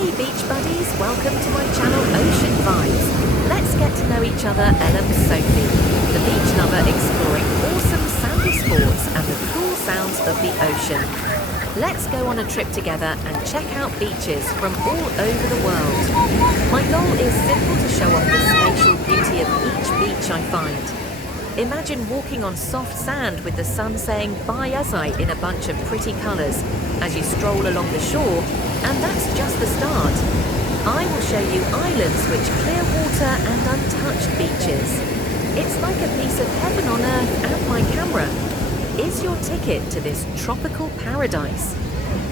Hey beach buddies, welcome to my channel Ocean Vibes. Let's get to know each other. I'm Sophie, the beach lover exploring awesome sandy sports and the cool sounds of the ocean. Let's go on a trip together and check out beaches from all over the world. My goal is simple: to show off the spatial beauty of each beach I find. Imagine walking on soft sand with the sun saying bye in a bunch of pretty colours as you stroll along the shore, and that's just the start. I will show you islands with clear water and untouched beaches. It's like a piece of heaven on earth, and my camera is your ticket to this tropical paradise.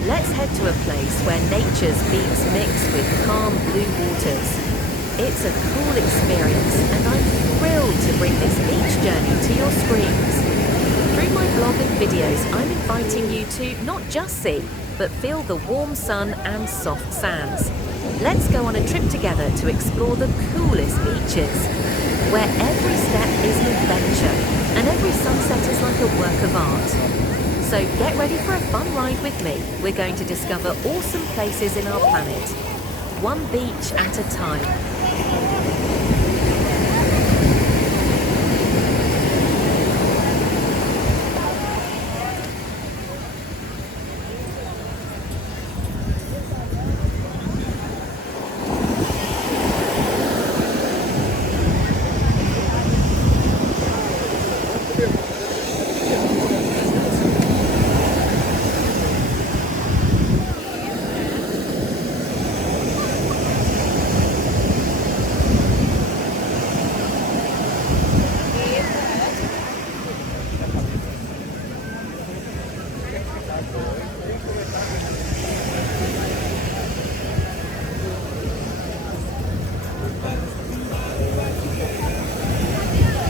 Let's head to a place where nature's beats mix with calm blue waters. It's a cool experience, and I'm thrilled to bring this beach journey to your screens. Through my blog and videos, I'm inviting you to not just see, but feel the warm sun and soft sands. Let's go on a trip together to explore the coolest beaches, where every step is an adventure and every sunset is like a work of art. So get ready for a fun ride with me. We're going to discover awesome places in our planet, one beach at a time.